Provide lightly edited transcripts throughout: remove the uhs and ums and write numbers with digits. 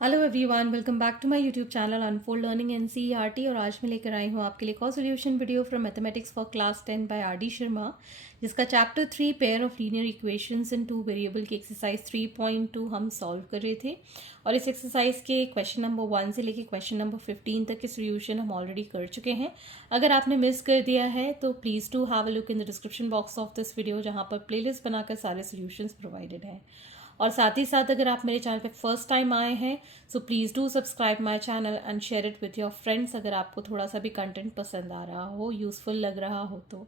Hello everyone, welcome back to my YouTube channel unfold learning NCERT. और आज मैं लेकर आई हूँ आपके लिए एक और solution video from mathematics for class 10 by R D Sharma, जिसका chapter 3 pair of linear equations in two variables की एक्सरसाइज 3.2 हम सॉल्व कर रहे थे। और इस एक्सरसाइज के क्वेश्चन नंबर 1 से लेकर क्वेश्चन नंबर 15 तक के सोल्यूशन हम ऑलरेडी कर चुके हैं। अगर आपने मिस कर दिया है तो please to have a look in the description box of this video, जहाँ पर प्लेलिस्ट बनाकर सारे सोल्यूशंस प्रोवाइडेड हैं। और साथ ही साथ अगर आप मेरे चैनल पे फर्स्ट टाइम आए हैं so please do subscribe my channel and share it with your friends, अगर आपको थोड़ा सा भी कंटेंट पसंद आ रहा हो, यूज़फुल लग रहा हो तो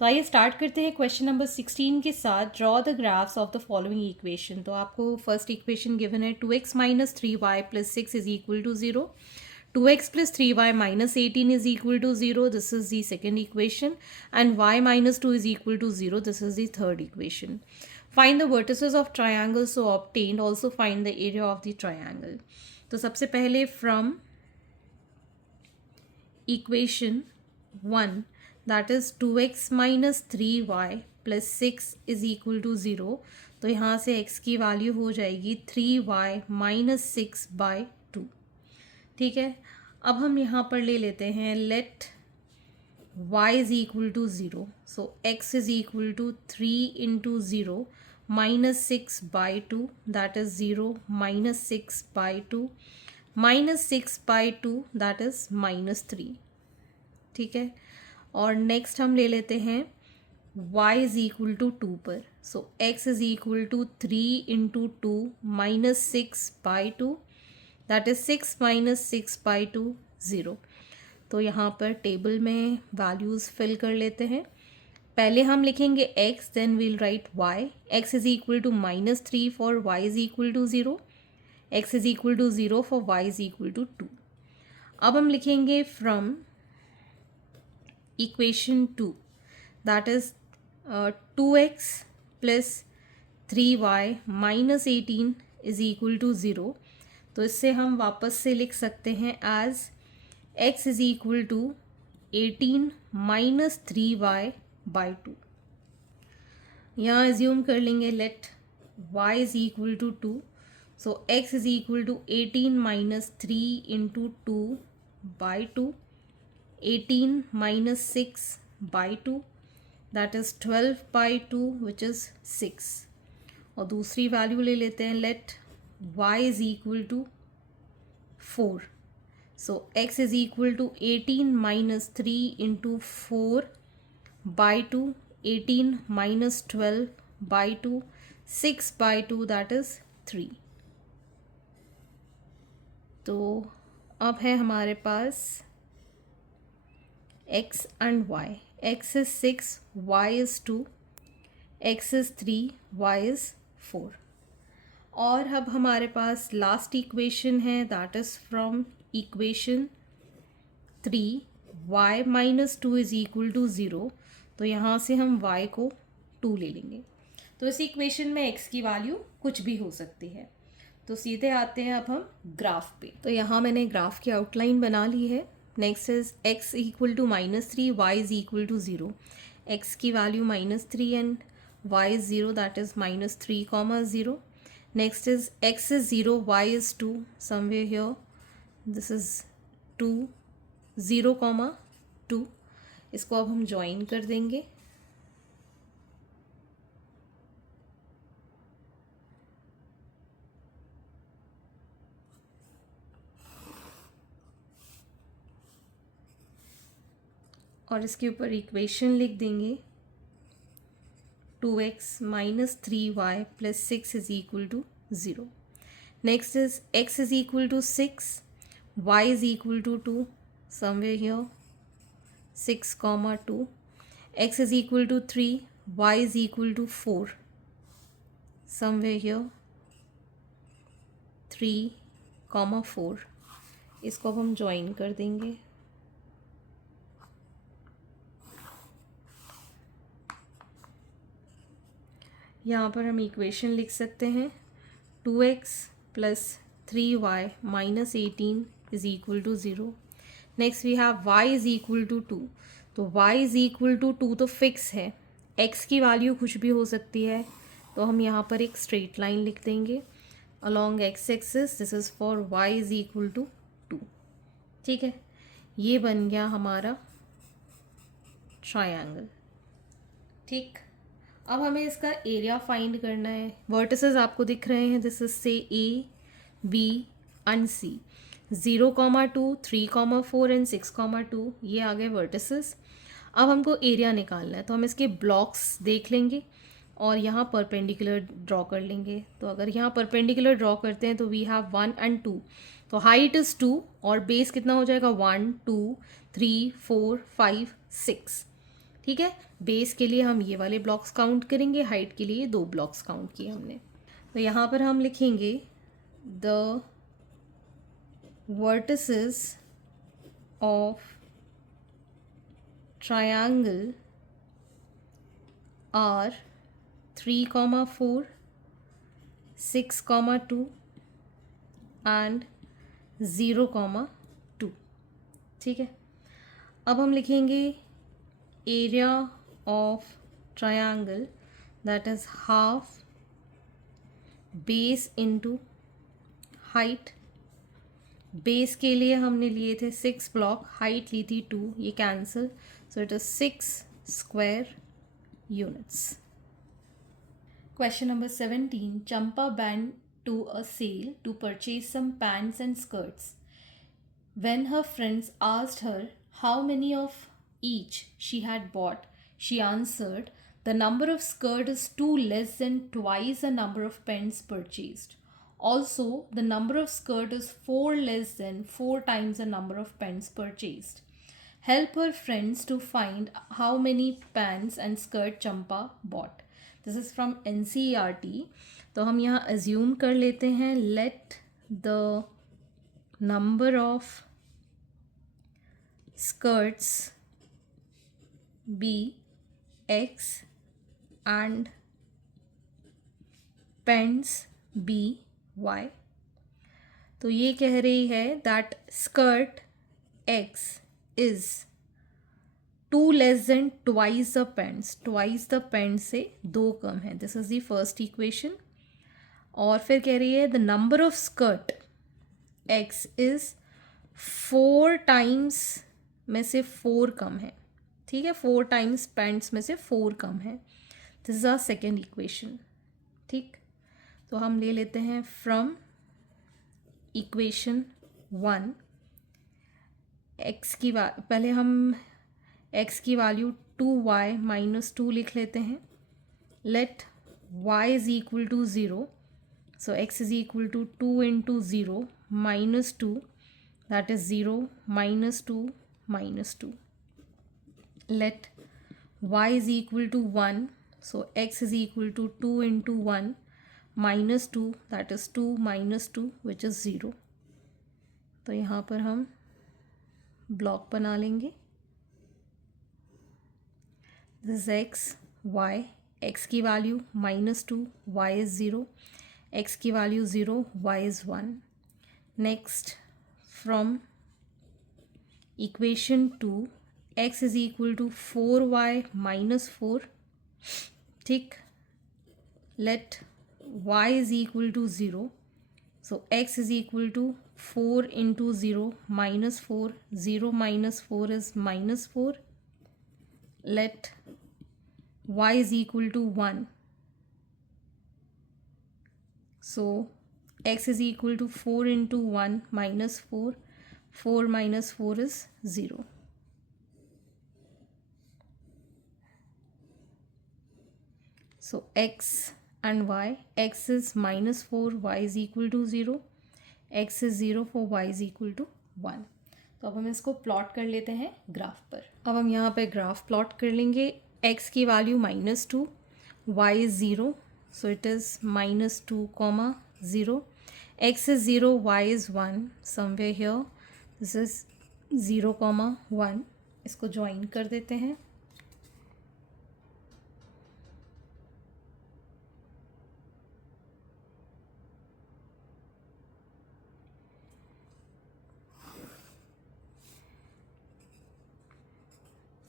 आइए स्टार्ट करते हैं क्वेश्चन नंबर 16 के साथ। Draw the graphs of the following equation. तो आपको फर्स्ट इक्वेशन गिवन है 2x minus 3y plus 6 is equal to 0, 2x plus 3y minus 18 is equal to 0. This is the second equation. And y minus 2 is equal to 0. This is the third equation. Find the vertices of triangle so obtained. Also find the area of the triangle. तो सबसे पहले from equation 1, that is 2x minus 3y plus 6 is equal to 0. तो यहाँ से x की value हो जाएगी 3y minus 6 by 2. ठीक है। अब हम यहाँ पर ले लेते हैं let y is equal to 0, so x is equal to 3 into 0 minus 6 by 2, that is 0 minus 6 by 2 minus 6 by 2, that is minus 3। ठीक है। और नेक्स्ट हम ले लेते हैं y इज इक्वल टू 2 पर, so x is equal to 3 into 2 minus 6 by 2, that is 6 minus 6 by 2, 0। तो यहाँ पर टेबल में वैल्यूज़ फिल कर लेते हैं। पहले हम लिखेंगे x, then we'll write y। x is equal to minus 3 for y is equal to 0, x is equal to 0 for y is equal to 2। अब हम लिखेंगे from equation 2, that is 2x plus 3y minus 18 is equal to 0। तो इससे हम वापस से लिख सकते हैं as x is equal to 18 minus 3y by 2। यहाँ एज्यूम कर लेंगे late y is equal to 2, so x is equal to 18 minus 3 into 2 by 2, 18 minus 6 by 2, that is 12 by 2 which is 6। और दूसरी वैल्यू ले लेते हैं let y is equal to 4. So x is equal to 18 minus 3 into 4 by 2, 18 minus 12 by 2, 6 by 2, that is 3. तो अब है हमारे पास x and y. x is 6, y is 2, x is 3, y is 4. और अब हमारे पास लास्ट इक्वेशन है, that is from equation 3, y minus 2 is equal to 0। तो यहाँ से हम y को 2 ले लेंगे। तो इस इक्वेशन में x की वैल्यू कुछ भी हो सकती है। तो सीधे आते हैं अब हम ग्राफ पे। तो यहाँ मैंने ग्राफ की आउटलाइन बना ली है। Next is x equal to minus 3, y is equal to 0। x की value minus 3 and y is 0, that is minus 3 comma 0। Next is x is 0, y is 2, somewhere here this is 2, 0 comma 2। इसको अब हम join कर देंगे। और इसके ऊपर equation लिख देंगे 2x minus 3y plus 6 is equal to 0. Next is x is equal to 6, y is equal to 2, somewhere here 6 comma 2, x is equal to 3, y is equal to 4, somewhere here 3 comma 4। इसको अब हम join कर देंगे। यहाँ पर हम equation लिख सकते हैं 2x plus 3y minus 18 is equal to 0। Next we have y is equal to 2। तो y इज इक्वल टू 2 तो फिक्स है, x की वैल्यू कुछ भी हो सकती है। तो हम यहाँ पर एक स्ट्रेट लाइन लिख देंगे। along x axis, this is for y is equal to 2. ठीक है, ये बन गया हमारा ट्रायंगल. ठीक, अब हमें इसका एरिया फाइंड करना है. वर्टिसेस आपको दिख रहे हैं, दिस इज से A B and C. 0,2 3,4 and 6,2 ये आ गए वर्टिसेस. अब हमको एरिया निकालना है, तो हम इसके ब्लॉक्स देख लेंगे और यहाँ परपेंडिकुलर ड्रॉ कर लेंगे. तो अगर यहाँ परपेंडिकुलर ड्रॉ करते हैं तो वी हैव 1 and 2. तो हाइट इज़ 2 और बेस कितना हो जाएगा 1 2 3 4 5 6. ठीक है, बेस के लिए हम ये वाले ब्लॉक्स काउंट करेंगे, हाइट के लिए 2 ब्लॉक्स काउंट किए हमने. तो यहाँ पर हम लिखेंगे the vertices of triangle are 3,4 6,2 and 0,2. ठीक है, अब हम लिखेंगे area of triangle, that is half base into height. Base के लिए हमने लिए थे 6 ब्लॉक, हाइट ली थी 2, ये cancel, so it is 6 square units. Question number 17. Champa went to a sale to purchase some pants and skirts. When her friends asked her how many of each she had bought, she answered, "The number of skirt is 2 less than twice the number of pants purchased. Also, the number of skirt is 4 less than 4 times the number of pants purchased. Help her friends to find how many pants and skirt Champa bought." This is from NCERT. तो हम यहाँ assume कर लेते हैं, let the number of skirts be X and pants be Y. तो ये कह रही है that skirt X is 2 less than twice the pants. Twice the pants से 2 कम है. This is the first equation. और फिर कह रही है the number of skirt X is 4 times में से 4 कम है. ठीक है, 4 टाइम्स पैंट्स में से 4 कम है. This is our second equation. ठीक, तो हम ले लेते हैं फ्रॉम इक्वेशन 1 X की पहले हम x की वैल्यू 2y माइनस 2 लिख लेते हैं. Let y is equal to 0, so x is equal to 2 into 0 minus 2, that is 0 minus 2 minus 2. Let y is equal to 1, so x is equal to 2 into 1 minus 2, that is 2 minus 2 which is 0. तो यहाँ पर हम block बना लेंगे. This is x, y, x की value minus 2, y is 0, x की value 0, y is 1. Next from equation 2 x is equal to 4y minus 4. ठीक, let y is equal to 0, so x is equal to 4 into 0 minus 4, 0 minus 4 is minus 4. Let y is equal to 1. So x is equal to 4 into 1 minus 4. 4 minus 4 is 0. So x and y, x is minus 4, y is equal to 0. x is 0 for y is equal to 1. तो अब हम इसको plot कर लेते हैं graph पर. अब हम यहाँ पे ग्राफ प्लॉट कर लेंगे. x की value minus 2, y is 0, so it is minus 2 comma 0. x is 0, y is 1, somewhere here this is 0 comma 1. इसको ज्वाइन कर देते हैं.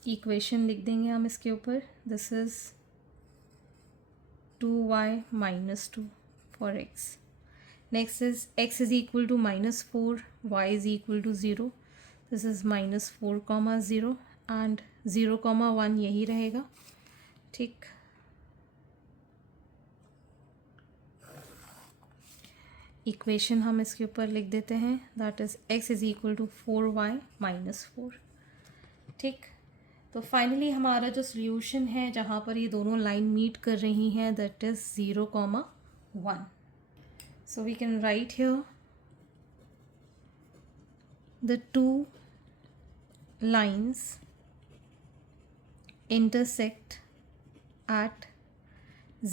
इक्वेशन लिख देंगे हम इसके ऊपर. This is 2y minus 2 for x. Next is x is equal to -4, y is equal to 0. This is -4 comma 0 and 0 comma 1 यही रहेगा. ठीक. इक्वेशन हम इसके ऊपर लिख देते हैं, that is x is equal to 4y minus 4. ठीक. तो फाइनली हमारा जो सोल्यूशन है जहाँ पर ये दोनों लाइन मीट कर रही हैं, that is 0 comma 1. So we can write here the two lines intersect at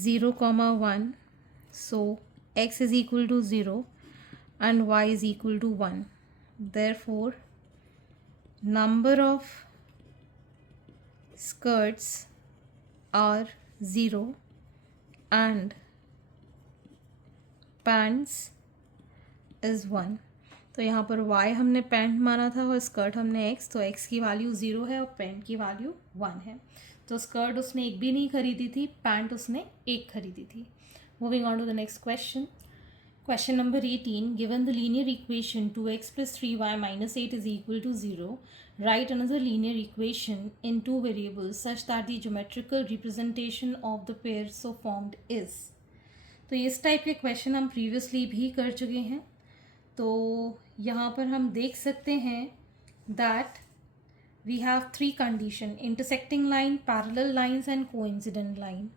0 comma 1. So x is equal to 0 and y is equal to 1. Therefore number of skirts are 0 and pants is 1. तो यहाँ पर y हमने pant माना था और skirt हमने x, तो x की वैल्यू 0 है और पैंट की वैल्यू 1 है. तो स्कर्ट उसने एक भी नहीं खरीदी थी, पैंट उसने एक खरीदी थी. Moving on to the next question. Question number 18. Given the linear equation 2x plus 3y minus 8 is equal to 0, write another linear equation in two variables such that the geometrical representation of the pair so formed is. तो इस type के question हम previously भी कर चुके हैं. तो यहाँ पर हम देख सकते हैं that we have 3 condition: intersecting line, parallel lines and coincident line.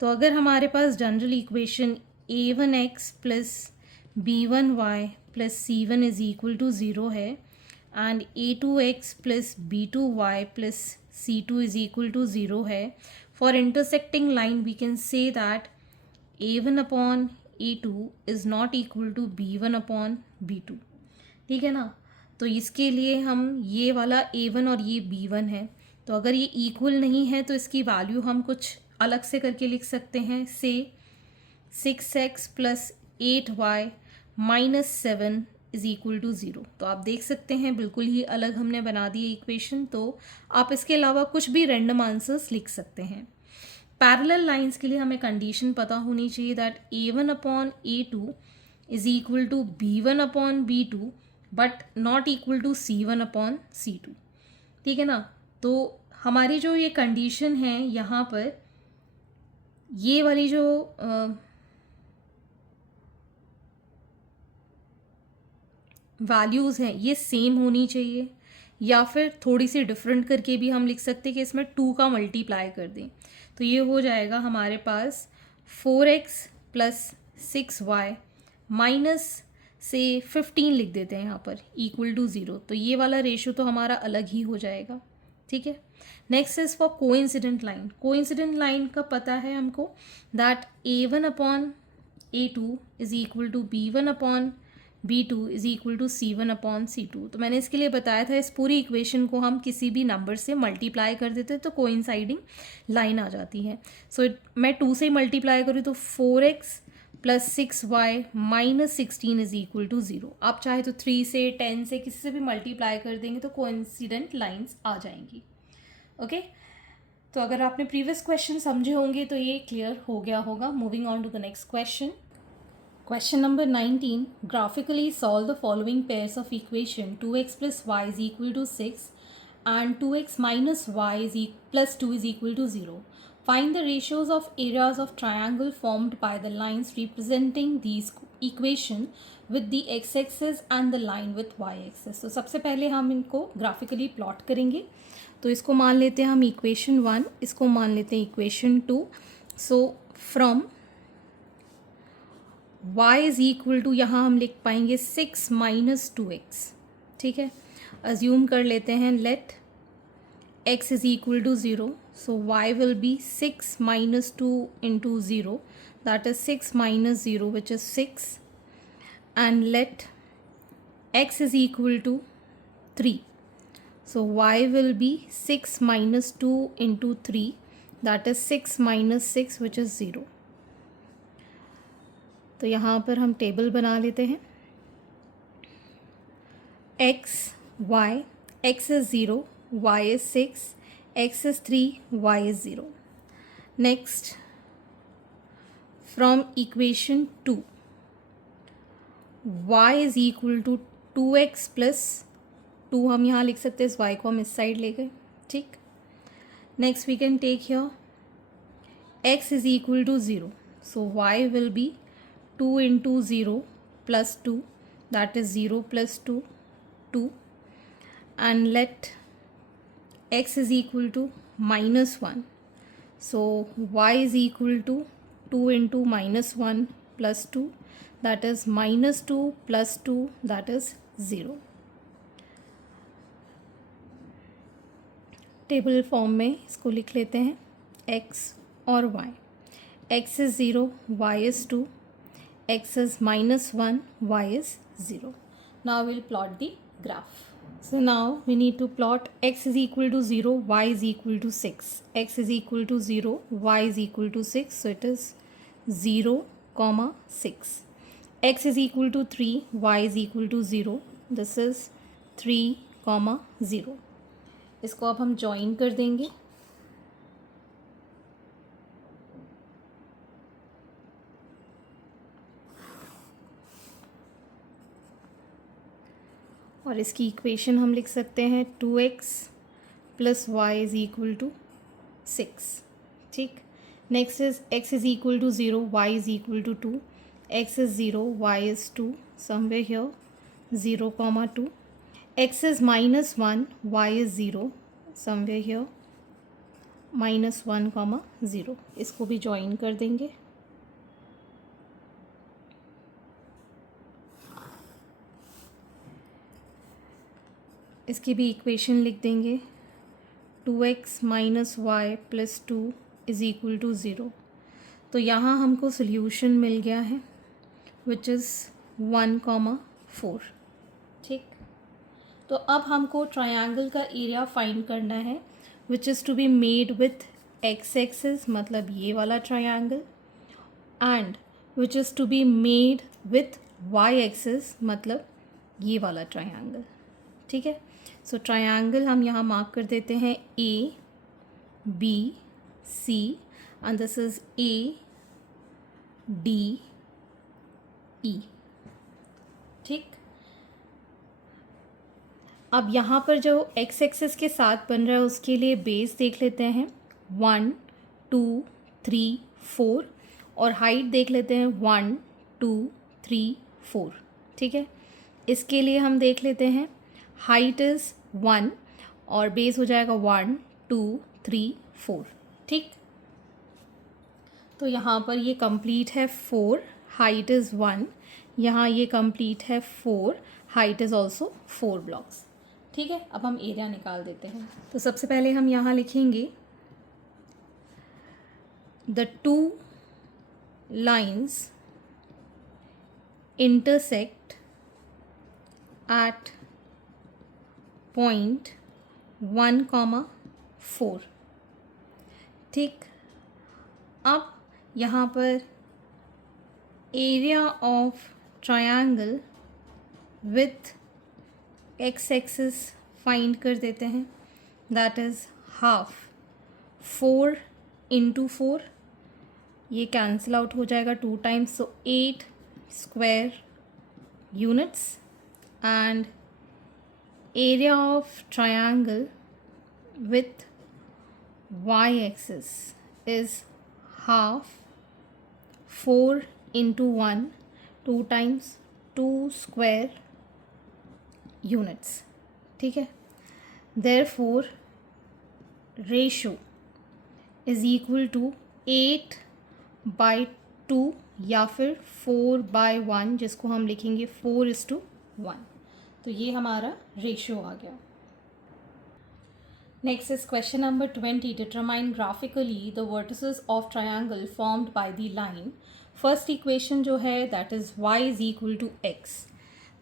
तो अगर हमारे पास general equation a1x plus b1y plus c1 is equal to 0 है and a2x plus b2y plus c2 is equal to 0 है, for intersecting line we can say that a1 upon a2 is not equal to b1 upon b2. ठीक है ना. तो इसके लिए हम ये वाला a1 और ये b1 है, तो अगर ये इक्वल नहीं है तो इसकी वैल्यू हम कुछ अलग से करके लिख सकते हैं. से 6x plus 8y minus 7 is equal to 0. तो आप देख सकते हैं बिल्कुल ही अलग हमने बना दी इक्वेशन. तो आप इसके अलावा कुछ भी रैंडम आंसर्स लिख सकते हैं. पैरेलल लाइंस के लिए हमें कंडीशन पता होनी चाहिए that a1 upon a2 is equal to b1 upon b2 but not equal to c1 upon c2. ठीक है ना. तो हमारी जो ये कंडीशन है यहाँ पर, ये वाली जो वैल्यूज़ हैं ये सेम होनी चाहिए, या फिर थोड़ी सी डिफरेंट करके भी हम लिख सकते हैं कि इसमें 2 का मल्टीप्लाई कर दें. तो ये हो जाएगा हमारे पास 4x प्लस 6y माइनस से 15 लिख देते हैं यहाँ पर इक्वल टू 0. तो ये वाला रेशो तो हमारा अलग ही हो जाएगा. ठीक है. Next is for coincident line. Coincident line का पता है हमको that a1 upon a2 is equal to b1 upon b2 is equal to c1 upon c2. तो मैंने इसके लिए बताया था इस पूरी इक्वेशन को हम किसी भी नंबर से मल्टीप्लाई कर देते तो कोइंसाइडिंग लाइन आ जाती है. सो मैं 2 से मल्टीप्लाई करूँ तो 4x plus 6y minus 16 is equal to 0. आप चाहे तो 3 से 10 से किसी से भी मल्टीप्लाई कर देंगे तो कोइंसिडेंट लाइन्स आ जाएंगी. ओके. तो अगर आपने प्रीवियस क्वेश्चन समझे होंगे तो ये क्लियर हो गया होगा. Moving on to the next question. Question number 19. Graphically solve the following pairs of equation 2x plus y is equal to 6 and 2x minus y plus 2 is equal to 0. Find the ratios of areas of triangle formed by the lines representing these equation with the x-axis and the line with y-axis. तो सबसे पहले हम इनको graphically plot करेंगे. तो इसको मान लेते हैं हम equation 1, इसको मान लेते हैं equation 2. So from y is equal to, यहाँ हम लिख पाएंगे 6 माइनस 2x. ठीक है. अज्यूम कर लेते हैं let x is equal to 0. So y will be 6 minus 2 into 0, that is 6 minus 0 which is 6. And let x is equal to 3. So y will be 6 minus 2 into 3, that is 6 minus 6 which is 0. तो यहाँ पर हम table बना लेते हैं. x y, x is 0, y is 6, x is 3, y is 0. Next, from equation 2, y is equal to 2x plus 2, हम यहाँ लिख सकते हैं, इस y को हम इस साइड ले गए, ठीक. Next we can take here x is equal to 0, so y will be 2 into 0 plus 2, that is 0 plus 2, 2, and let x is equal to minus 1. So y is equal to 2 into minus 1 plus 2, that is minus 2 plus 2, that is 0. Table form में इसको लिख लेते हैं, x और y. x is 0, y is 2, x is minus 1, y is 0. Now we'll plot the graph. So now we need to plot x is equal to 0, y is equal to 6. x is equal to 0, y is equal to 6. So it is 0, 6. x is equal to 3, y is equal to 0. This is 3, 0. इसको अब हम join कर देंगे. और इसकी equation हम लिख सकते हैं 2x plus y is equal to 6, ठीक. Next is x is equal to 0, y is equal to 2, x is 0, y is 2, somewhere here 0, 2, x इज़ minus 1, y is 0, somewhere here minus 1, 0. इसको भी ज्वाइन कर देंगे. इसकी भी इक्वेशन लिख देंगे 2x minus y plus 2 is equal to 0. तो यहाँ हमको सोल्यूशन मिल गया है विच इज़ 1, 4, ठीक. तो अब हमको ट्रायंगल का एरिया फाइंड करना है which is to be made with x axis, मतलब ये वाला triangle, and which is to be made with y axis, मतलब ये वाला ट्रायंगल, ठीक है. सो ट्रायंगल हम यहाँ मार्क कर देते हैं A, B, C, and this is A, D, E, ठीक. अब यहाँ पर जो x एक्सिस के साथ बन रहा है उसके लिए बेस देख लेते हैं 1, 2, 3, 4, और हाइट देख लेते हैं 1, 2, 3, 4, ठीक है. इसके लिए हम देख लेते हैं हाइट इज़ 1 और बेस हो जाएगा 1, 2, 3, 4, ठीक. तो यहाँ पर ये कंप्लीट है 4, हाइट इज़ 1, यहाँ ये कंप्लीट है 4, हाइट इज़ ऑल्सो 4 ब्लॉक्स, ठीक है. अब हम एरिया निकाल देते हैं. तो सबसे पहले हम यहाँ लिखेंगे the 2 lines intersect at point 1, 4, ठीक. अब यहाँ पर area of triangle with x axis find कर देते हैं, दैट इज़ हाफ 4 इंटू 4, ये कैंसिल आउट हो जाएगा 2 times, so 8 square units, and area of triangle with y-axis is half 4 into 1, 2 times 2 square units, ठीक है. Therefore ratio is equal to 8 by 2 या फिर 4 by 1, जिसको हम लिखेंगे 4:1. तो ये हमारा रेशियो आ गया. Next is question number 20. Determine graphically the vertices of triangle formed by the line. First equation जो है that is y is equal to x.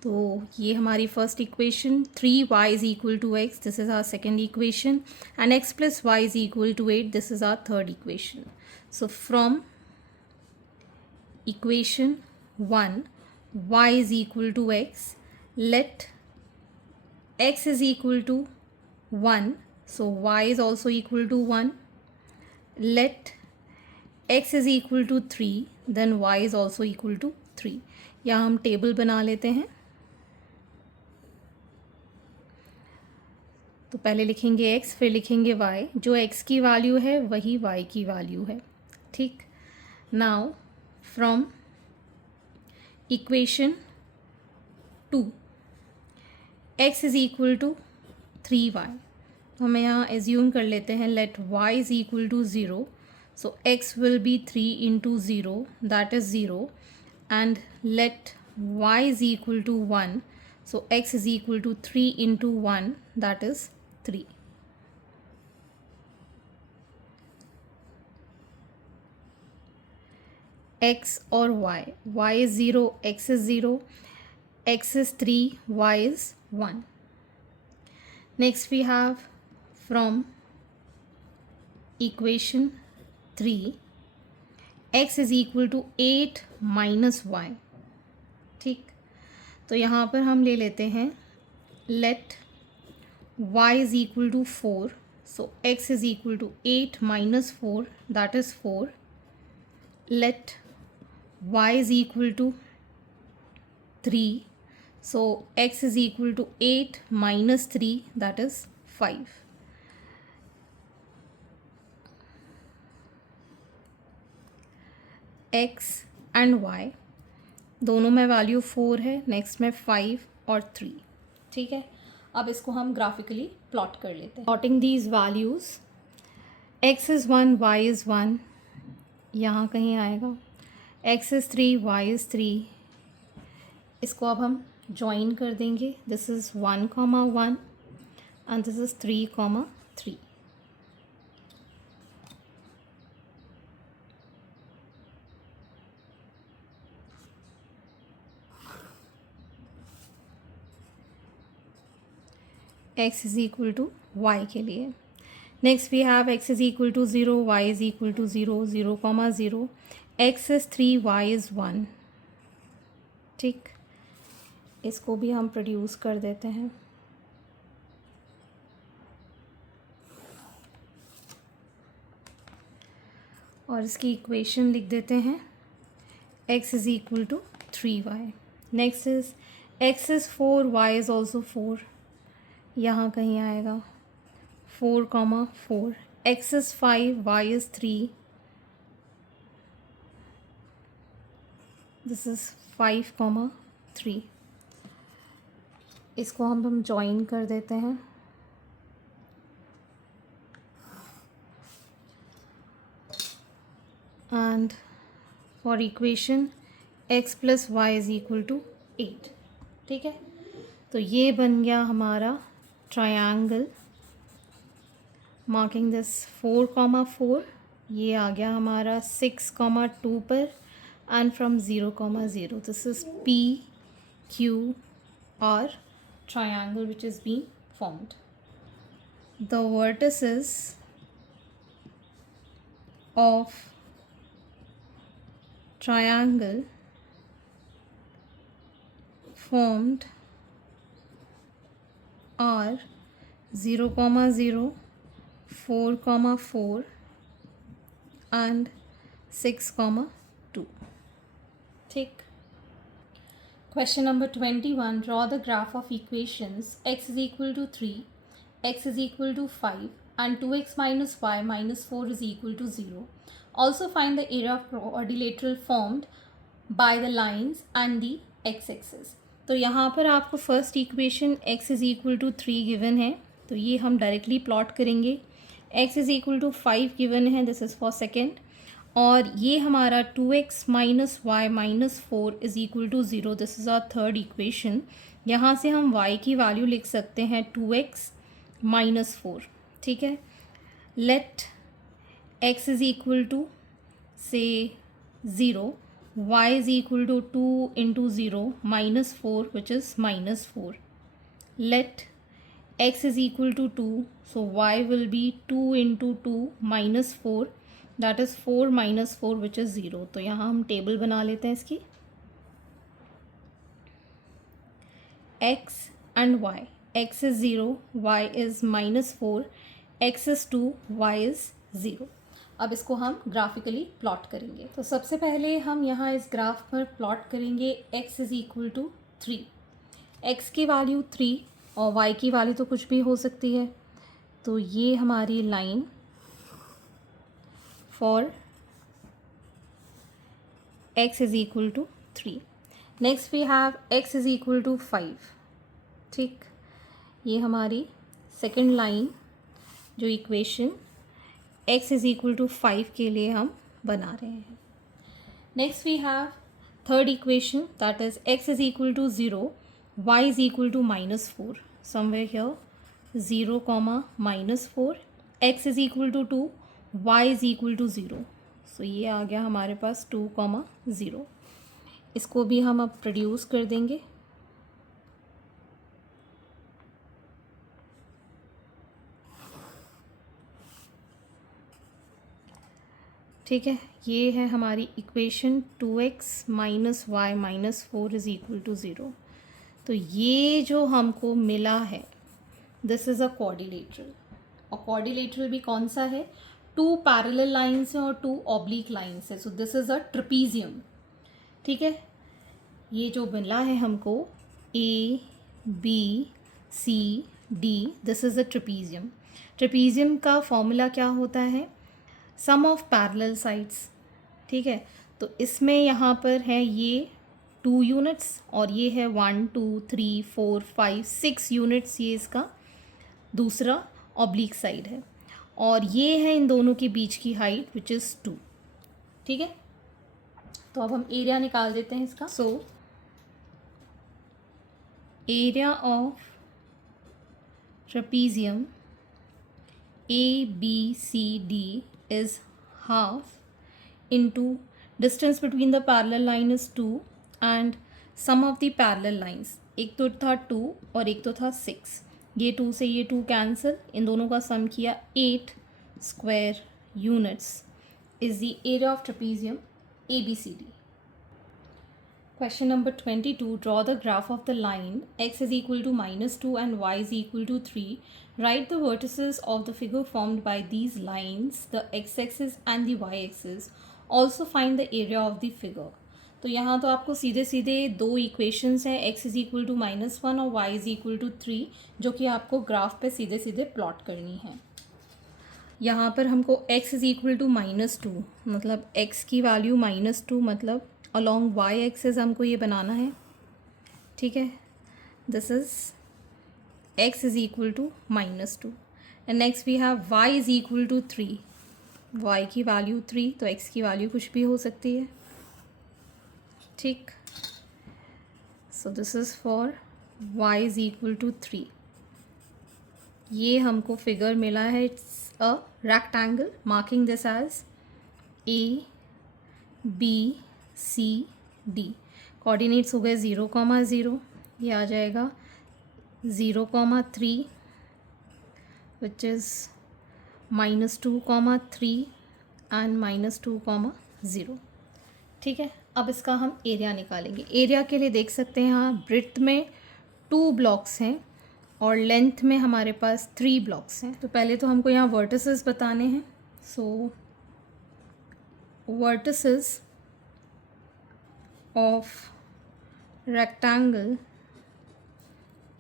तो ये हमारी first equation 3y is equal to x, this is our second equation, and x plus y is equal to 8, this is our third equation. So from equation 1 y is equal to x, let x is equal to 1, so y is also equal to 1. Let x is equal to 3, then y is also equal to 3. या हम table बना लेते हैं। तो पहले लिखेंगे x, फिर लिखेंगे y। जो x की वैल्यू है वही y की वैल्यू है, ठीक। Now from equation 2 x is equal to 3y, तो हमें यहाँ एज्यूम कर लेते हैं let y is equal to 0, so x will be 3 into 0, that is 0, and let y is equal to 1, so x is equal to 3 into 1, that is 3। x और y is 0, x is 0, x is 3, y is 1. Next we have from equation 3 x is equal to 8 minus y, ठीक। तो यहाँ पर हम ले लेते हैं let y is equal to 4, so x is equal to 8 minus 4, that is 4. Let y is equal to 3, so x is equal to 8 minus 3, that is 5. x and y दोनों में वैल्यू 4 है, नेक्स्ट में 5 और 3, ठीक है। अब इसको हम ग्राफिकली प्लॉट कर लेते हैं। Plotting these values, x is 1, y is 1, यहाँ कहीं आएगा, x is 3, y is 3, इसको अब हम ज्वाइन कर देंगे। This is 1, 1 and this is 3, 3। x is equal to y के लिए। Next we have x is equal to 0, y is equal to 0, 0, 0, x is 3, y is 1, ठीक। इसको भी हम प्रोड्यूस कर देते हैं। और इसकी इक्वेशन लिख देते हैं, x is equal to 3y। Next is x is 4, y is also 4, यहाँ कहीं आएगा 4, 4, x is 5, y is 3, this is 5, 3। इसको हम ज्वाइन कर देते हैं। And for equation x plus y is equal to 8, ठीक है। तो ये बन गया हमारा ट्रायंगल, मार्किंग दिस 4, 4, ये आ गया हमारा 6, 2 पर, and from 0, 0, this is P Q R triangle which is being formed. The vertices of triangle formed are 0, 0, 4, 4 and 6, 2, ठीक। Question number 21. Draw the graph of equations x is equal to 3, x is equal to 5 and 2x minus y minus 4 is equal to 0. Also find the area of quadrilateral formed by the lines and the x-axis. तो यहाँ पर आपको first equation x is equal to 3 given है, तो ये हम directly plot करेंगे। x is equal to 5 given है, दिस इज़ फॉर सेकेंड, और ये हमारा 2x minus y minus 4 is equal to 0, this is our third equation. यहाँ से हम y की वैल्यू लिख सकते हैं 2x माइनस 4, ठीक है। Let x is equal to से 0, y is equal to 2 into 0 minus 4 which is minus 4। Let x is equal to 2, so y will be 2 into 2 minus 4, that is 4 minus 4 which is 0। तो यहाँ हम table बना लेते हैं इसकी, x and y, x is 0, y is minus 4, x is 2, y is 0। अब इसको हम ग्राफिकली प्लॉट करेंगे। तो सबसे पहले हम यहाँ इस ग्राफ पर प्लॉट करेंगे x is equal to 3। x की वैल्यू 3 और y की वैल्यू तो कुछ भी हो सकती है। तो ये हमारी line for x is equal to 3। Next we have x is equal to 5। ठीक, ये हमारी सेकेंड लाइन जो equation x is equal to 5 के लिए हम बना रहे हैं। Next we have third equation that is x is equal to 0, y is equal to -4, somewhere here 0, -4, x is equal to 2, y is equal to 0। So ये आ गया हमारे पास 2, 0। इसको भी हम अब प्रोड्यूस कर देंगे। ठीक है, ये है हमारी equation 2x minus y minus 4 is equal to 0। तो ये जो हमको मिला है दिस इज़ अ क्वाड्रिलेटरल। और क्वाड्रिलेटरल भी कौन सा है? 2 पैरेलल लाइन्स हैं और 2 ऑब्लिक लाइन्स है। सो दिस इज़ अ ट्रेपीजियम। ठीक है, ये जो मिला है हमको A B C D, this is a trapezium. Trapezium का फॉर्मूला क्या होता है? सम ऑफ पैरेलल साइड्स। ठीक है, तो इसमें यहाँ पर है ये 2 यूनिट्स और ये है 1 2 3 4 5 6 यूनिट्स, ये इसका दूसरा ऑब्लिक साइड है और ये है इन दोनों के बीच की हाइट विच इज़ 2। ठीक है, तो अब हम एरिया निकाल देते हैं इसका। So area of trapezium ABCD is half into distance between the parallel line is 2 and sum of the parallel lines, एक तो था 2 और एक तो था 6। ये 2 से ये 2 कैंसिल, इन दोनों का सम किया 8 square units is the area of trapezium ABCD। Question number 22. Draw the graph of the line x is equal to -2 and y is equal to 3. Write the vertices of the figure formed by these lines, the x-axis and the y-axis. Also find the area of the figure. तो यहाँ तो आपको सीधे सीधे दो equations हैं, x is equal to -1 और y is equal to 3, जो कि आपको ग्राफ पे सीधे सीधे प्लॉट करनी है। यहाँ पर हमको x इज़ इक्वल टू -2 मतलब x की वैल्यू -2 मतलब अलॉन्ग वाई एक्सिस हमको ये बनाना है। ठीक है, this is x is equal to -2 and next we have y is equal to 3। y की वैल्यू 3, तो x की वैल्यू कुछ भी हो सकती है। ठीक, so this is for y is equal to 3। ये हमको फिगर मिला है, it's a rectangle, marking this as ABCD। Coordinates हो गए 0, 0, ये आ जाएगा 0, 3 विच इज़ -2, 3 एंड -2, 0। ठीक है, अब इसका हम एरिया निकालेंगे। एरिया के लिए देख सकते हैं यहाँ ब्रेड्थ में 2 ब्लॉक्स हैं और लेंथ में हमारे पास 3 ब्लॉक्स हैं। तो पहले तो हमको यहाँ वर्टिसेस बताने हैं। सो vertices of rectangle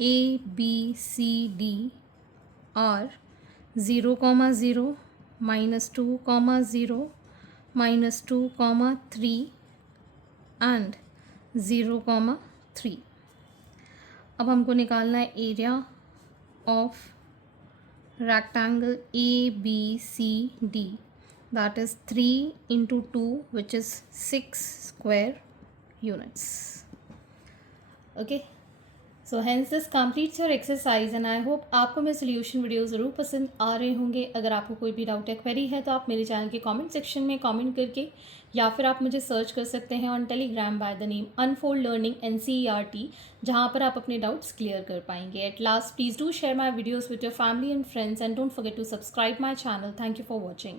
ABCD are 0, 0, -2, 0, -2, 3 and 0, 3। अब हमको निकालना है area of rectangle ABCD, that is 3 into 2 which is 6 square units. Okay, so hence this completes your exercise and I hope आपको मेरे सोल्यूशन वीडियो ज़रूर पसंद आ रहे होंगे। अगर आपको कोई भी डाउट या क्वेरी है तो आप मेरे चैनल के कमेंट सेक्शन में कमेंट करके या फिर आप मुझे सर्च कर सकते हैं on Telegram by the name unfold learning NCERT, जहाँ पर आप अपने डाउट्स क्लियर कर पाएंगे। At last please do share my videos with your family and friends and don't forget to subscribe my channel. Thank you for watching.